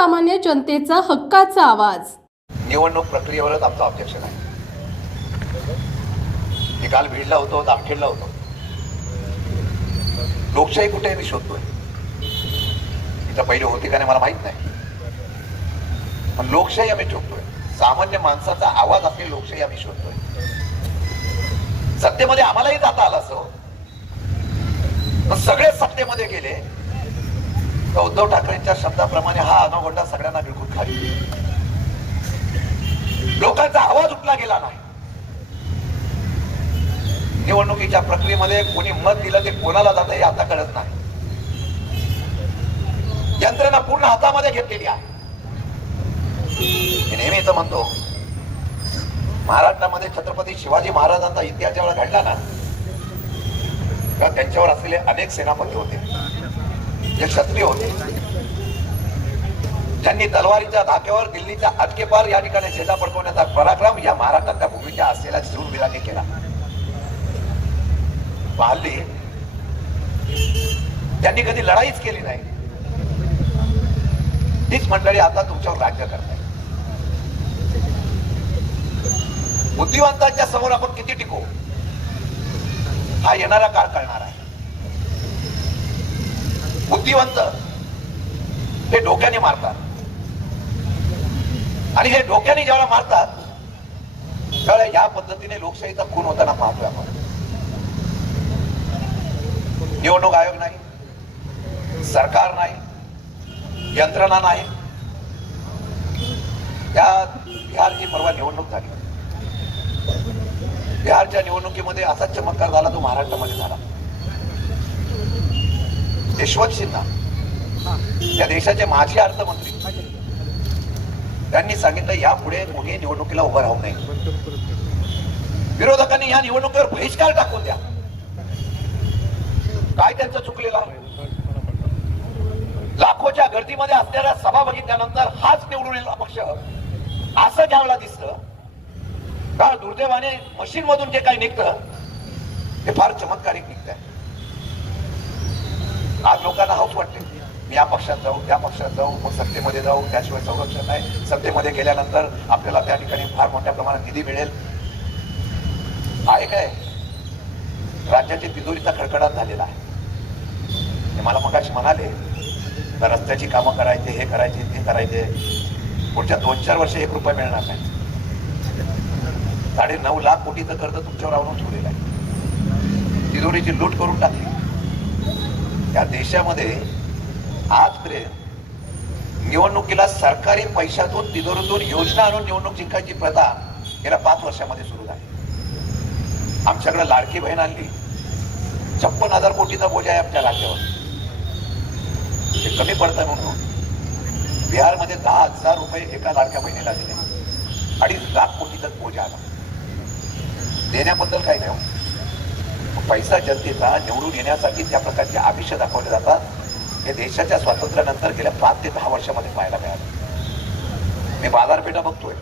सर्वसामान्य जनतेचा हक्काचा आवाज. निवडणूक प्रक्रियेवरच आमचं ऑब्जेक्शन आहे. मी काल भिडला होतो दामखेडला होतो. लोकशाही कुठे मी शोधतोय. इथं पहिले होती का नाही मला माहीत नाही. पण लोकशाही आम्ही शोधतोय. सामान्य माणसाचा आवाज असलेली लोकशाही आम्ही शोधतोय. सत्तेमध्ये आम्हालाही जाता आलं असं. सगळे सत्तेमध्ये गेले. उद्धव ठाकरेंच्या शब्दाप्रमाणे हा अनोगोंडा सगळ्यांना बिलकुल खाली लोकांचा आवाज उठला गेला नाही. निवडणुकीच्या प्रक्रियेमध्ये कोणी मत दिलं ते कोणाला जात हे आता कळत नाही. यंत्रणा पूर्ण हातामध्ये घेतलेली आहे. मी नेहमी म्हणतो महाराष्ट्रामध्ये छत्रपती शिवाजी महाराजांचा इतिहास जेव्हा घडला ना तेव्हा त्यांच्यावर असलेले अनेक सेनापती होते. जे क्षत्रिय होते त्यांनी तलवारीच्या धाक्यावर दिल्लीच्या अटकेपार या ठिकाणी झेंडा पडकवण्याचा पराक्रम या महाराष्ट्रातल्या भूमीच्या असलेल्या शूरवीरांनी केला. हल्ली त्यांनी कधी लढाईच केली नाही. तीच मंडळी आता तुमच्यावर राज्य करताय बुद्धिवंतांच्या समोर आपण किती टिकू? हा येणारा काळ कळणार आहे. बुद्धिवंत हे डोक्याने मारतात. आणि हे डोक्याने जेव्हा मारतात त्यावेळेला या पद्धतीने लोकशाहीचा खून होताना पाहतोय आपण. निवडणूक आयोग नाही सरकार नाही यंत्रणा नाही. त्या बिहारची परवा निवडणूक झाली. बिहारच्या निवडणुकीमध्ये असा चमत्कार झाला तो महाराष्ट्रामध्ये झाला. यशवंत सिन्हा त्या देशाचे माजी अर्थमंत्री. त्यांनी सांगितलं यापुढे कोणी निवडणुकीला उभं राहू नये. विरोधकांनी या निवडणुकीवर बहिष्कार टाकून द्या. काय त्यांचं चुकलेलं आहे? लाखोच्या गर्दीमध्ये असलेल्या सभा बघितल्यानंतर हाच निवडून पक्ष असं ज्यावेळेला दिसतं का दुर्दैवाने मशीन मधून जे काही निघतं ते फार चमत्कारिक निघतंय. आज लोकांना हौस वाटते. मी या पक्षात जाऊ त्या पक्षात जाऊ मग सत्तेमध्ये जाऊ त्याशिवाय संरक्षण नाही. सत्तेमध्ये गेल्यानंतर आपल्याला त्या ठिकाणी फार मोठ्या प्रमाणात निधी मिळेल. आहे काय? राज्याची तिजोरीचा खडखडाट झालेला आहे. ते मला मगाशी म्हणाले रस्त्याची कामं करायचे हे करायचे ते करायचे. पुढच्या दोन चार वर्ष एक रुपये मिळणार नाही. साडे नऊ लाख कोटीचं कर्ज तुमच्यावर आणून ठेवलेलं आहे. तिजोरीची लूट करून टाकली. या देशामध्ये आजपर्यंत निवडणुकीला सरकारी पैशातून तिजोरीतून योजना आणून निवडणूक जिंकायची प्रथा गेल्या पाच वर्षामध्ये सुरू झाली. आमच्याकडे लाडकी बहीण आणली. छप्पन हजार कोटीचा बोजा आहे आमच्या राज्यावर. ते कमी पडतं म्हणून बिहारमध्ये दहा हजार रुपये एका लाडक्या बहिणीला दिले. अडीच लाख कोटीचा बोजा आला. देण्याबद्दल काही नाही हो. पैसा जनतेचा निवडून येण्यासाठी त्या प्रकारचे आमिष दाखवले जातात. हे देशाच्या स्वातंत्र्यानंतर गेल्या पाच ते दहा वर्षामध्ये पाहायला मिळालं. मी बाजारपेठा बघतोय.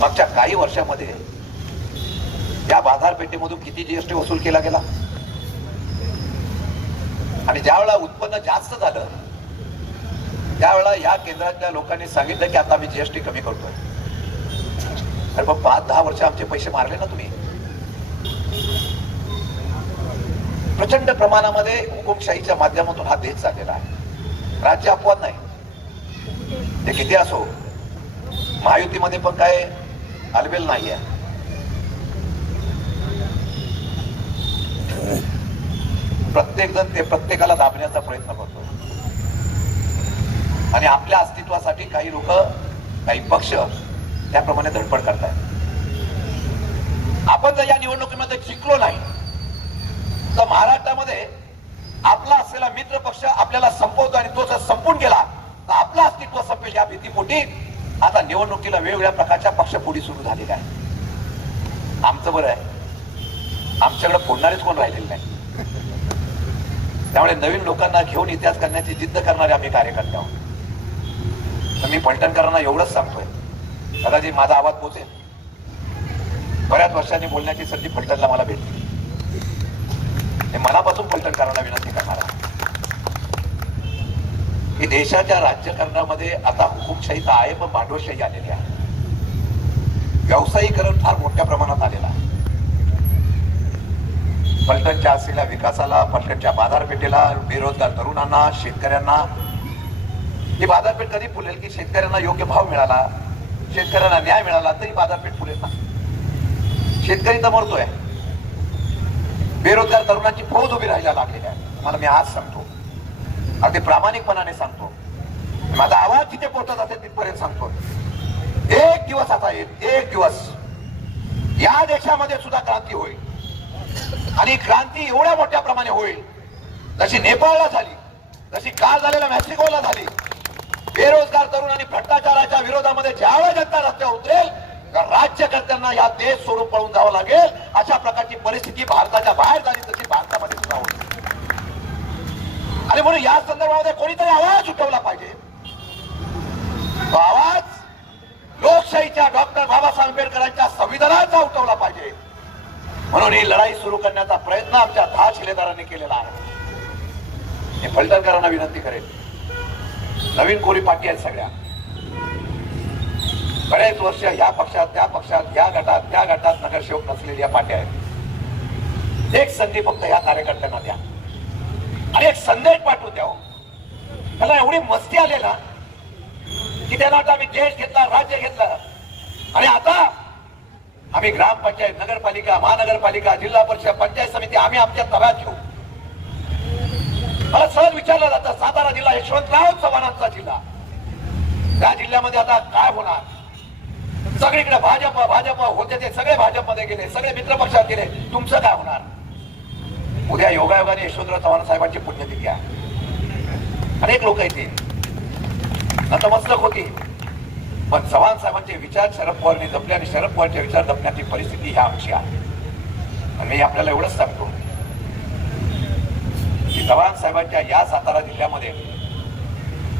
मागच्या काही वर्षामध्ये या बाजारपेठेमधून किती जीएसटी वसूल केला गेला? आणि ज्यावेळा उत्पन्न जास्त झालं त्यावेळेला या केंद्रातल्या लोकांनी सांगितलं की आता आम्ही जीएसटी कमी करतोय. अरे मग पाच दहा वर्ष आमचे पैसे मारले ना तुम्ही. प्रचंड प्रमाणामध्ये हुकुमशाहीच्या माध्यमातून हा देश चाललेला आहे. राज्य अपवाद नाही. ते किती असो महायुतीमध्ये पण काय अलबेल नाहीये. प्रत्येक जण ते प्रत्येकाला दाबण्याचा प्रयत्न करतो. आणि आपल्या अस्तित्वासाठी काही लोक काही पक्ष त्याप्रमाणे धडपड करतात आपण जर या निवडणुकीमध्ये जिंकलो नाही तर महाराष्ट्रामध्ये आपला असलेला मित्र पक्ष आपल्याला संपवतो आणि तो जर संपून गेला तर आपलं अस्तित्व संपेल. या भीतीपोटी आता निवडणुकीला वेगवेगळ्या प्रकारच्या पक्षफोडी सुरू झालेल्या आहेत. आमचं बरं आहे. आमच्याकडे फोडणारेच कोण राहिलेले नाही त्यामुळे नवीन लोकांना घेऊन इतिहास करण्याची जिद्द करणारे आम्ही कार्यकर्ते आहोत. मी पलटणकरांना एवढंच सांगतोय. कदाचित माझा आवाज पोचेल. बऱ्याच वर्षांनी बोलण्याची संधी फलटणला मला भेटली. हे मनापासून फलटणकरांना विनंती करणार आहे. की देशाच्या राज्यकारणामध्ये आता हुकुमशाही तर आहे पण भांडवलशाही आलेली आहे व्यावसायीकरण फार मोठ्या प्रमाणात आलेलं आहे. फलटणच्या असलेल्या विकासाला फलटणच्या बाजारपेठेला बेरोजगार तरुणांना शेतकऱ्यांना ही बाजारपेठ कधी फुलेल की शेतकऱ्यांना योग्य भाव मिळाला शेतकऱ्यांना न्याय मिळाला तरी बाजारपेठ पुढे ना. शेतकरी तर मरतोय. बेरोजगार तरुणांची फौज उभी राहायला लागलेली आहे. तुम्हाला मी आज सांगतो. अगदी प्रामाणिकपणाने सांगतो. माझा आवाज जिथे पोहोचत असेल तिथपर्यंत सांगतो. एक दिवस आता येईल. एक दिवस. या देशामध्ये सुद्धा क्रांती होईल. आणि क्रांती एवढ्या मोठ्या प्रमाणे होईल. जशी नेपाळला झाली जशी काल झालेल्या मेक्सिकोला झाली बेरोजगार तरुण आणि भ्रष्टाचाराच्या विरोधामध्ये ज्यावेळेस जनता रस्त्यावर उतरेल तर राज्यकर्त्यांना या देश सोडून पळून जावं लागेल. अशा प्रकारची परिस्थिती भारताच्या बाहेर झाली तशी भारतामध्ये सुद्धा होती. आणि म्हणून या संदर्भामध्ये कोणीतरी आवाज उठवला पाहिजे. तो आवाज लोकशाहीच्या डॉक्टर बाबासाहेब आंबेडकरांच्या संविधानाचा उठवला पाहिजे. म्हणून ही लढाई सुरू करण्याचा प्रयत्न आमच्या दहा शिलेदारांनी केलेला आहे. मी फलटणकरांना विनंती करेल नवीन कोरी पाठी आहेत सगळ्या. बरेच वर्ष या पक्षात त्या पक्षात या गटात त्या गटात नगरसेवक नसलेल्या पाट्या आहेत. एक संधी फक्त या कार्यकर्त्यांना द्या. आणि एक संदेश पाठवून द्या हो. त्याला एवढी मस्ती आली ना की त्याला वाटतं आम्ही देश घेतला राज्य घेतलं. आणि आता आम्ही ग्रामपंचायत नगरपालिका महानगरपालिका जिल्हा परिषद पंचायत समिती आम्ही आमच्या ताब्यात घेऊ मला सहज विचारलं जातं सातारा जिल्हा यशवंतराव चव्हाणांचा जिल्हा. त्या जिल्ह्यामध्ये आता काय होणार? सगळीकडे भाजप भाजप होते ते सगळे भाजपमध्ये गेले सगळे मित्र पक्षात गेले. तुमचं काय होणार? उद्या योगायोगाने यशवंतराव चव्हाण साहेबांची पुण्यतिथी आहे. अनेक लोक येते नतमस्तक होती. पण चव्हाण साहेबांचे विचार शरद पवारने जपले आणि शरद पवारचे विचार जपण्याची परिस्थिती ह्या आमची आहे. आणि मी आपल्याला एवढंच सांगतो. चव्हाण साहेबांच्या या सातारा जिल्ह्यामध्ये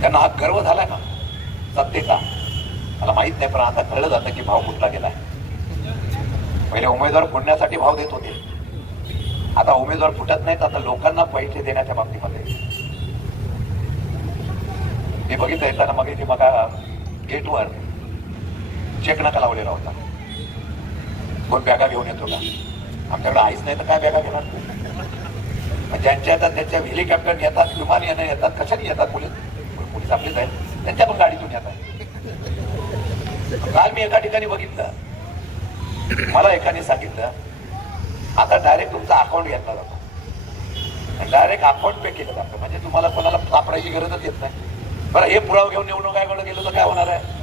त्यांना हा गर्व झाला ना? सत्तेचा. मला माहीत नाही पण आता कळलं जातं की भाव कुठला गेलाय. पहिले उमेदवार फोडण्यासाठी भाव देत होते. आता उमेदवार फुटत नाहीत आता लोकांना पैसे देण्याच्या बाबतीमध्ये. मी बघितलं येताना मग इथे बघा गेटवर चेक नका लावलेला होता. कोण बॅगा घेऊन येतो का? आमच्याकडे आईच नाही तर काय बॅगा घेणार? ज्यांच्या येतात त्यांच्या हेलिकॉप्टर येतात विमान येणं येतात कशाने येतात पोलीस? पोलीस आपलेच आहेत त्यांच्या पण गाडीतून येतात. काल मी एका ठिकाणी बघितलं. मला एकाने सांगितलं आता डायरेक्ट तुमचा अकाउंट घेतला जातो. डायरेक्ट अकाउंट पे केलं जातं. म्हणजे तुम्हाला कोणाला सापडायची गरजच येत नाही. बरं हे पुरावा घेऊन निवडणुकाकडे गेलो तर काय होणार आहे?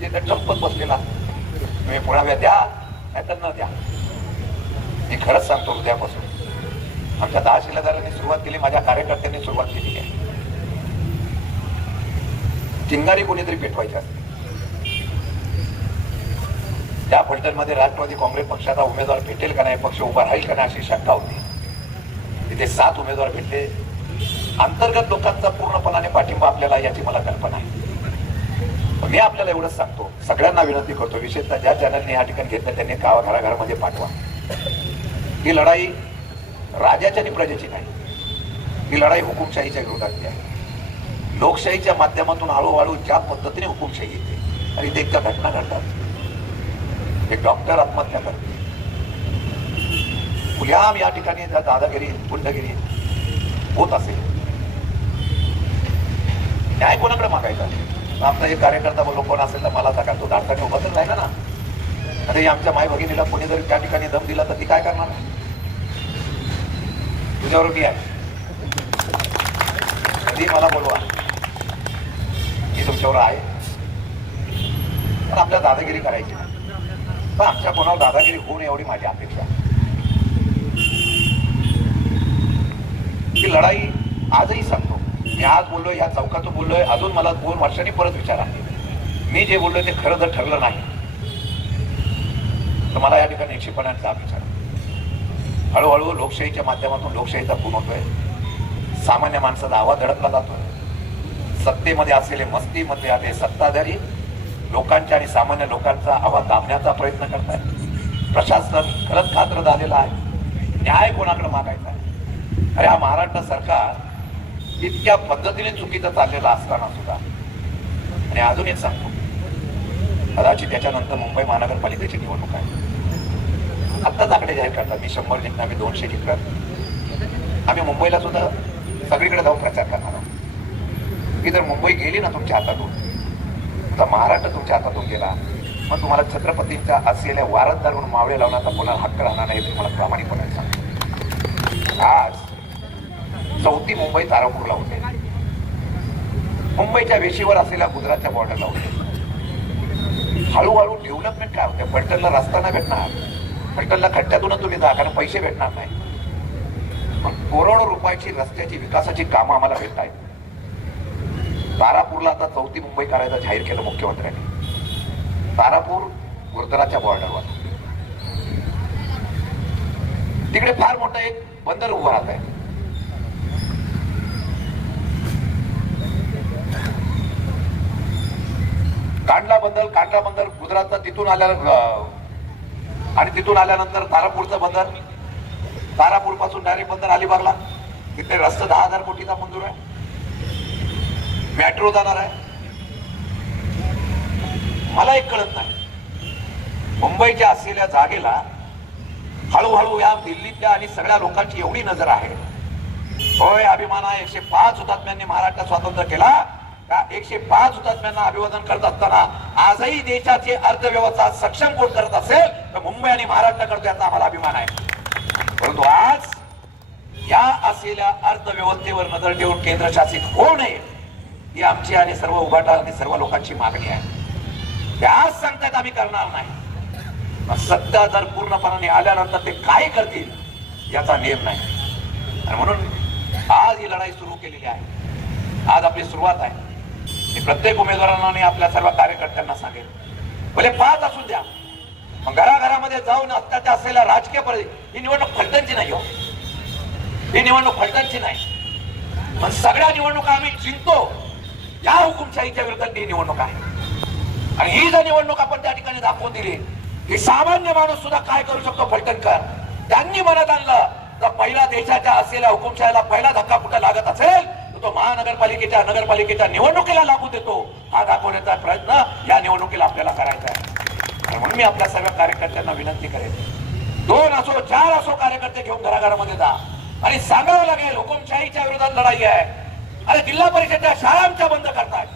ते तर चंपत बसलेला. तुम्ही पुराव्या द्या नाही तर न द्या. मी खरंच सांगतो उद्यापासून. आमच्या दहा शिलेदारांनी सुरुवात केली माझ्या कार्यकर्त्यांनी सुरुवात केली. आहे चिंगारी कोणीतरी पेटवायची असते. त्या फलटणमध्ये राष्ट्रवादी काँग्रेस पक्षाचा उमेदवार भेटेल का नाही पक्ष उभा राहील का नाही अशी शंका होती. तिथे सात उमेदवार भेटले. अंतर्गत लोकांचा पूर्णपणाने पाठिंबा आपल्याला याची मला कल्पना आहे. मी आपल्याला एवढंच सांगतो सगळ्यांना विनंती करतो विशेषतः ज्या चॅनलने या ठिकाणी घेतलं त्यांनी गावाघराघरामध्ये पाठवा. ही लढाई राजाची आणि प्रजेची नाही. ही लढाई हुकुमशाहीच्या विरोधातली आहे. लोकशाहीच्या माध्यमातून हळूहळू ज्या पद्धतीने हुकुमशाही येते आणि ते त्या घटना घडतात. एक डॉक्टर आत्महत्या करते. खुल्याम या ठिकाणी जर दादागिरी गुंडगिरी होत असेल न्याय कोणाकडे मागायचा? आमचा एक कार्यकर्ता बोललो कोण असेल तर मला सांगा. तो दाटकाने उभा तर राहिला ना. अरे आमच्या माय भगिनीला कोणी जर त्या ठिकाणी दम दिला तर ती काय करणार? तुझ्यावर मी आहे. कधी मला बोलवा. मी तुमच्यावर आहे. पण आपल्या दादागिरी करायची पण आमच्या कोणावर दादागिरी होऊन एवढी माझी अपेक्षा आहे. ही लढाई आजही सांगतो मी आज बोललोय ह्या चौकातून बोललोय. अजून मला दोन वर्षांनी परत विचार. आहे मी जे बोललोय ते खरं जर ठरलं नाही तर मला या ठिकाणी निश्चितपणाने विचार हळूहळू लोकशाहीच्या माध्यमातून लोकशाहीचा पूर्ण होतोय. सामान्य माणसाचा आवाज धडकला जातोय. सत्तेमध्ये असलेले मस्तीमध्ये आले सत्ताधारी लोकांच्या आणि सामान्य लोकांचा आवाज दाबण्याचा प्रयत्न करतायत. प्रशासन खरंच खात्र झालेलं आहे. न्याय कोणाकडे मागायचा आहे? अरे हा महाराष्ट्र सरकार इतक्या पद्धतीने चुकीचं चाललेलं असताना सुद्धा. आणि अजून एक सांगतो. कदाचित त्याच्यानंतर मुंबई महानगरपालिकेची निवडणूक आहे. आत्ताच आकडे जाहीर करतात. मी शंभर जिंकणार मी दोनशे जिंकणार. आम्ही मुंबईला सुद्धा सगळीकडे जाऊन प्रचार करणार आहोत. की जर मुंबई गेली ना तुमच्या हातातून तर महाराष्ट्र तुमच्या हातातून गेला मग तुम्हाला छत्रपतींच्या असलेल्या वारसदार म्हणून मावळे लावण्याचा कोणाला हक्क राहणार नाही तुम्हाला प्रामाणिकपणे सांगतो. आज चौथी मुंबई तारापूरला होते. मुंबईच्या वेशीवर असलेल्या गुजरातच्या बॉर्डरला होते. हळूहळू डेव्हलपमेंट काय होते? फलटणला रस्ता ना भेटणार. फलटणला खड्ड्यातूनच तुम्ही जा कारण पैसे भेटणार नाही. पण करोडो रुपयाची रस्त्याची विकासाची कामं आम्हाला भेटत आहेत तारापूरला आता चौथी मुंबई करायचं जाहीर केलं मुख्यमंत्र्यांनी. तारापूर गुरुद्वाराच्या बॉर्डरवर तिकडे फार मोठं एक बंदर उभं राहत आहे कांडला बंदर कांडला बंदर गुजरातचा तिथून आल्यावर आणि तिथून आल्यानंतर तारापूरचं बंदर. तारापूरपासून डायरेक्ट बंदर अलिबागला. तिथे रस्ता दहा हजार कोटीचा मंजूर आहे. मेट्रो जाणार आहे. मला एक कळत नाही. मुंबईच्या असलेल्या जागेला हळूहळू या दिल्लीतल्या आणि सगळ्या लोकांची एवढी नजर आहे. होय अभिमान एकशे पाच हुतात्म्यांनी महाराष्ट्र स्वातंत्र्य केला. का एकशे पाच हुतात्म्यांना अभिवादन करत असताना आजही देशाची अर्थव्यवस्था सक्षम कोण करत असेल तर मुंबई आणि महाराष्ट्र करतो याचा आम्हाला अभिमान आहे. परंतु आज या असलेल्या अर्थव्यवस्थेवर नजर ठेवून केंद्र शासित होऊ नये ही आमची आणि सर्व उभाटा आणि सर्व लोकांची मागणी आहे. ते आज सांगतात आम्ही करणार नाही. सत्ता जर पूर्णपणाने आल्यानंतर ते काय करतील याचा नियम नाही. आणि म्हणून आज ही लढाई सुरू केलेली आहे. आज आपली सुरुवात आहे. मी प्रत्येक उमेदवारांना आणि आपल्या सर्व कार्यकर्त्यांना सांगेल भले पाच असू द्या घराघरामध्ये जाऊन आत्ताच्या असलेल्या राजकीय परिस्थिती ही निवडणूक फलटणची नाही हो. ही निवडणूक फलटणची नाही. पण सगळ्या निवडणुका आम्ही जिंकतो. या हुकुमशाहीच्या विरोधात ही निवडणूक आहे. आणि ही जर निवडणूक आपण त्या ठिकाणी दाखवून दिली की सामान्य माणूस सुद्धा काय करू शकतो फलटणकर? त्यांनी मनात आणलं तर पहिला देशाच्या असलेल्या हुकुमशाहीला पहिला धक्का कुठं लागत असेल तर तो महानगरपालिकेच्या नगरपालिकेच्या निवडणुकीला लागू देतो. हा दाखवण्याचा प्रयत्न या निवडणुकीला आपल्याला करायचा मी आपल्या सर्व कार्यकर्त्यांना विनंती करेन. दोन असो चार असो कार्यकर्ते घेऊन घराघरामध्ये जा. आणि सांगावं लागेल हुकुमशाहीच्या विरोधात लढाई आहे. अरे जिल्हा परिषदच्या शाळा आमच्या बंद करतात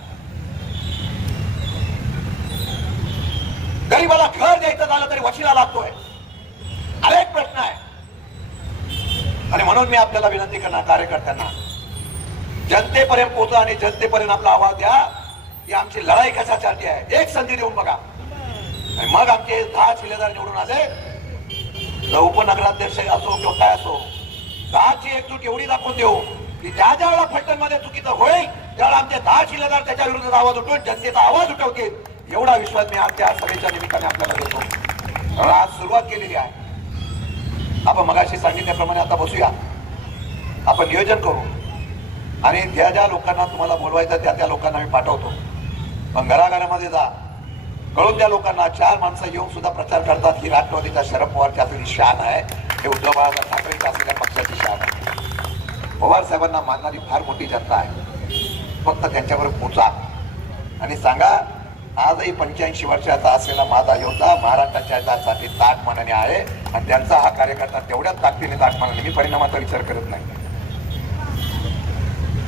गरीबाला घर द्यायचं झालं तरी वशिला लागतोय. अनेक प्रश्न आहे आणि म्हणून मी आपल्याला विनंती करणार कार्यकर्त्यांना जनतेपर्यंत पोहोचा आणि जनतेपर्यंत आपला आवाज द्या. की आमची लढाई कशासाठी आहे? एक संधी देऊन बघा. आणि मग आमचे दहा शिलेदार निवडून आले. तर उपनगराध्यक्ष असो किंवा काय असो दहाची एकजूट एवढी दाखवून देऊ की ज्या ज्या वेळा फलटणमध्ये चुकीचं होईल त्यावेळेला आमचे दहा शिलेदार त्याच्या विरोधात आवाज उठवून जनतेचा आवाज उठवतील. एवढा विश्वास मी आज त्या सभेच्या निमित्ताने आपल्याला देतो. कारण आज सुरुवात केलेली आहे. आपण मगाशी सांगितल्याप्रमाणे आता बसूया. आपण नियोजन करू. आणि ज्या ज्या लोकांना तुम्हाला बोलवायचं त्या त्या लोकांना मी पाठवतो. मग घराघरामध्ये जा. कळून त्या लोकांना चार माणसं येऊन सुद्धा प्रचार करतात की राष्ट्रवादीचा शरद पवारची असलेली शान आहे. हे उद्धव बाळासाहेब ठाकरेंच्या असलेल्या पक्षाची शान आहे. पवार साहेबांना मानणारी फार मोठी जनता आहे. फक्त त्यांच्यावर पोचा. आणि सांगा आजही पंच्याऐंशी वर्षाचा असलेला माझा योद्धा महाराष्ट्राच्या हितासाठी ताट मानाने आहे आणि त्यांचा हा कार्यकर्ता तेवढ्याच ताकदीने ताट मानाने मी परिणामाचा विचार करत नाही.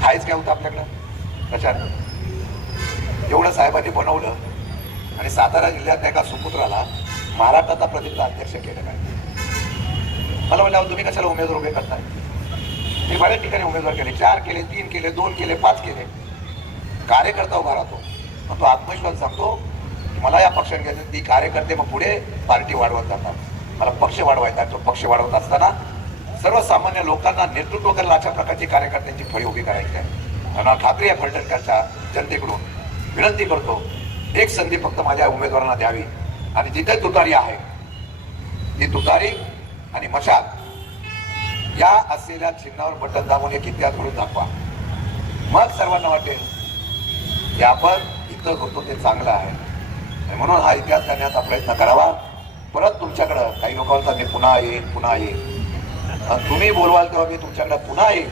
हायच काय होतं आपल्याकडं? प्रचार. एवढं साहेबांनी बनवलं. आणि सातारा जिल्ह्यात एका सुपुत्राला महाराष्ट्राचा प्रतिनिधी अध्यक्ष केले पाहिजे मला म्हणलं तुम्ही कशाला उमेदवार उभे करताय? मी बऱ्याच ठिकाणी उमेदवार केले. चार केले तीन केले दोन केले पाच केले. कार्यकर्ता उभा राहतो. मग तो आत्मविश्वास सांगतो मला या पक्षाने घ्यायचं ती कार्यकर्ते मग पुढे पार्टी वाढवत जातात. मला पक्ष वाढवायचा तो पक्ष वाढवत असताना सर्वसामान्य लोकांना नेतृत्व करायला अशा प्रकारची कार्यकर्त्यांची फळी उभी करायची आहे. मला खात्री फलटणकरच्या जनतेकडून विनंती करतो एक संधी फक्त माझ्या उमेदवारांना द्यावी. आणि जिथे तुतारी आहे ती तुतारी आणि मशाल या असलेल्या चिन्हावर बटन दाबून एक इतिहास म्हणून दाखवा. मग सर्वांना वाटेल की आपण इथं होतो ते चांगलं आहे. आणि म्हणून हा इतिहास करण्याचा प्रयत्न करावा. परत तुमच्याकडं काही लोकांचा मी पुन्हा येईल पुन्हा येईल तुम्ही बोलवाल तेव्हा मी तुमच्याकडे पुन्हा येईल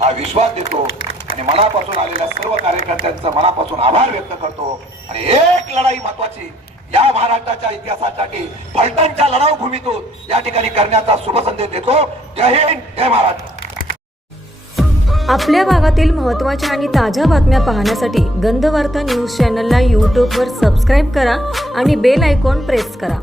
हा विश्वास देतो. आणि मनापासून आलेल्या सर्व कार्यकर्त्यांचा मनापासून आभार व्यक्त करतो. आणि एक लढाई महत्वाची या महाराष्ट्राच्या इतिहासासाठी फलटणच्या लढाऊ भूमीतून या ठिकाणी करण्याचा शुभ संदेश देतो. जय हिंद जय महाराष्ट्र. आपल्या भागातील महत्त्वाच्या आणि ताज्या बातम्या पाहण्यासाठी गंधवार्ता न्यूज चॅनलला यूट्यूबवर सबस्क्राईब करा आणि बेल आयकॉन प्रेस करा.